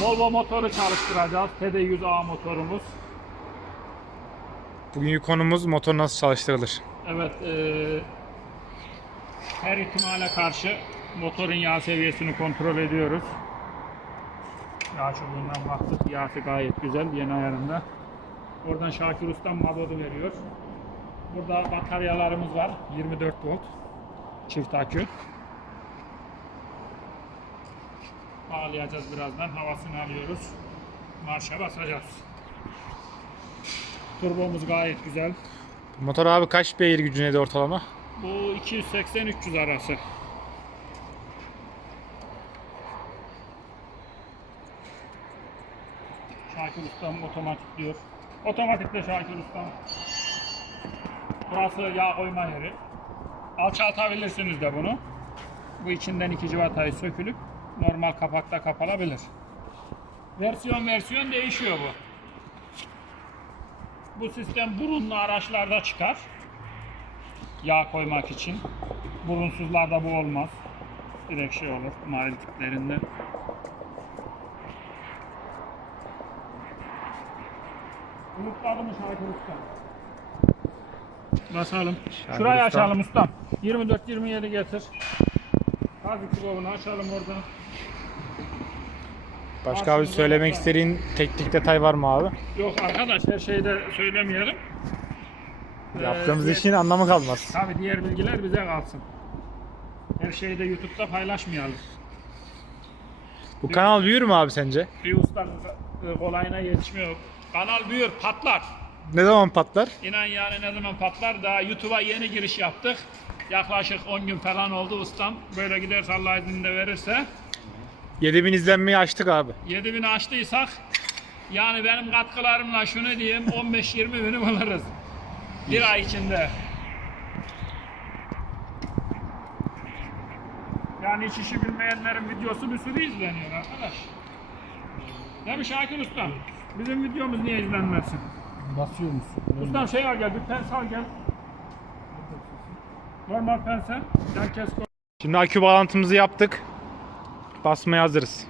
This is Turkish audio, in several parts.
Volvo motoru çalıştıracağız. TD100A motorumuz. Bugünkü konumuz motor nasıl çalıştırılır. Evet, eee, her ihtimale karşı motorun yağ seviyesini kontrol ediyoruz. Yağ çubuğundan baktık, yağsı gayet güzel, yeni ayarında. Oradan Şakir Ustam mazotu veriyor. Burada bataryalarımız var, 24 volt, çift akü. Bağlayacağız birazdan, havasını alıyoruz. Marşa basacağız. Turbomuz gayet güzel. Motor abi kaç beygir gücüne de ortalama? Bu 280-300 arası. Şakir Ustam otomatik diyor. Otomatikte Şakir Ustam. Burası yağ koyma yeri. Alçaltabilirsiniz de bunu. Bu içinden iki civatayı sökülüp normal kapakta kapalabilir. Versiyon versiyon değişiyor bu. Bu sistem burunlu araçlarda çıkar yağ koymak için. Burunsuzlarda bu olmaz. Direkt şey olur nail tiplerinde. Unutmadı mı Şakir Usta? Basalım. Şurayı açalım ustam. 24-27 getir. Gaz kubunu açalım orada. Başka abi Aslında söylemek motor- istediğin teknik detay var mı abi? Yok arkadaş her şeyi de söylemeyelim. Ee, Yaptığımız diğer- işin anlamı kalmaz. Tabii diğer bilgiler bize kalsın. Her şeyi de YouTube'da paylaşmayalım. Bu kanal büyür mü abi sence? Bir ustanın e, kolayına yetişmiyor. Kanal büyür, patlar. Ne zaman patlar? İnan yani ne zaman patlar? Daha YouTube'a yeni giriş yaptık. Yaklaşık 10 gün falan oldu ustam. Böyle giderse Allah izniyle verirse. 7000 izlenmeyi açtık abi. 7000 açtıysak yani benim katkılarımla şunu diyeyim 15-20 bini buluruz. Bir ay içinde. Yani hiç işi bilmeyenlerin videosu bir sürü izleniyor arkadaş. Değil mi Şakir Ustam? Bizim videomuz niye izlenmesin? Basıyor musun? Ustam şey al gel, bir pense al gel. Normal pense. Koy. Şimdi akü bağlantımızı yaptık. Basmaya hazırız.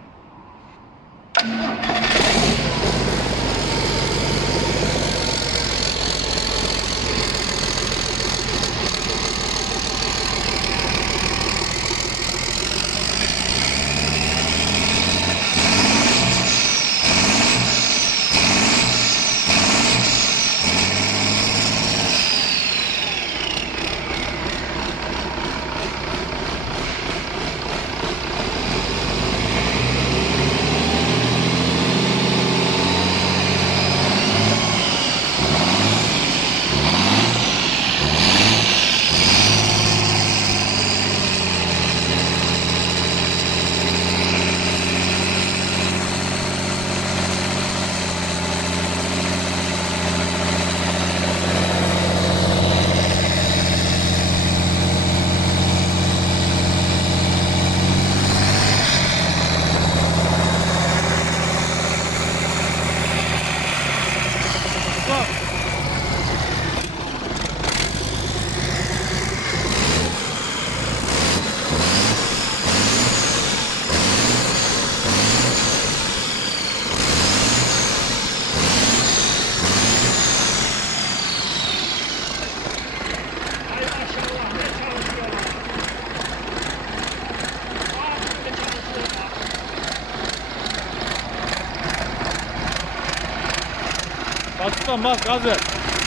Bas ulan bas gaz ver.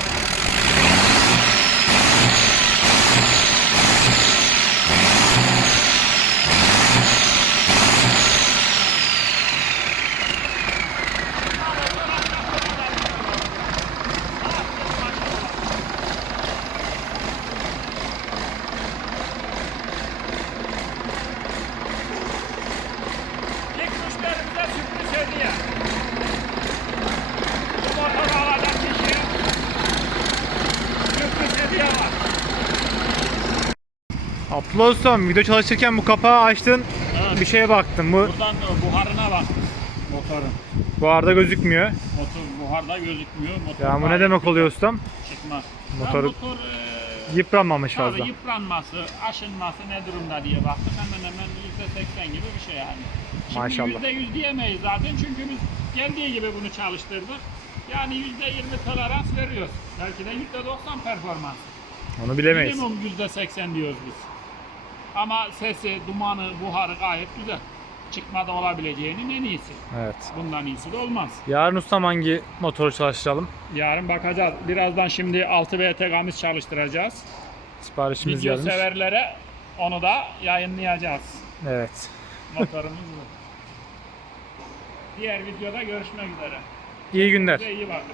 Abdullah ustam video çalışırken bu kapağı açtın. Evet. Bir şeye baktım. Bu Buradan da buharına bak motorun. bu arada gözükmüyor. Motor buharda gözükmüyor. Motor Ya bu ne demek oluyor ustam? Çıkmaz. Motoru- Ya motor e, Yıpranmamış tabii fazla. yıpranması, aşınması ne durumda diye baktık. Hemen hemen 80 gibi bir şey yani. Şimdi Maşallah. %100 diyemeyiz zaten çünkü biz geldiği gibi bunu çalıştırdık. Yani %20 tolerans veriyoruz. Belki de %90 performans. Onu bilemeyiz. Minimum %80 diyoruz biz. Ama sesi, dumanı, buharı gayet güzel. Çıkmada olabileceğinin en iyisi. Evet. Bundan iyisi de olmaz. Yarın ustam hangi motoru çalıştıralım? Yarın bakacağız. Birazdan şimdi 6 BT gamis çalıştıracağız. Siparişimiz Video gelmiş. severlere onu da yayınlayacağız. Evet. Motorumuz bu. Diğer videoda görüşmek üzere. İyi günler. Size iyi bakın.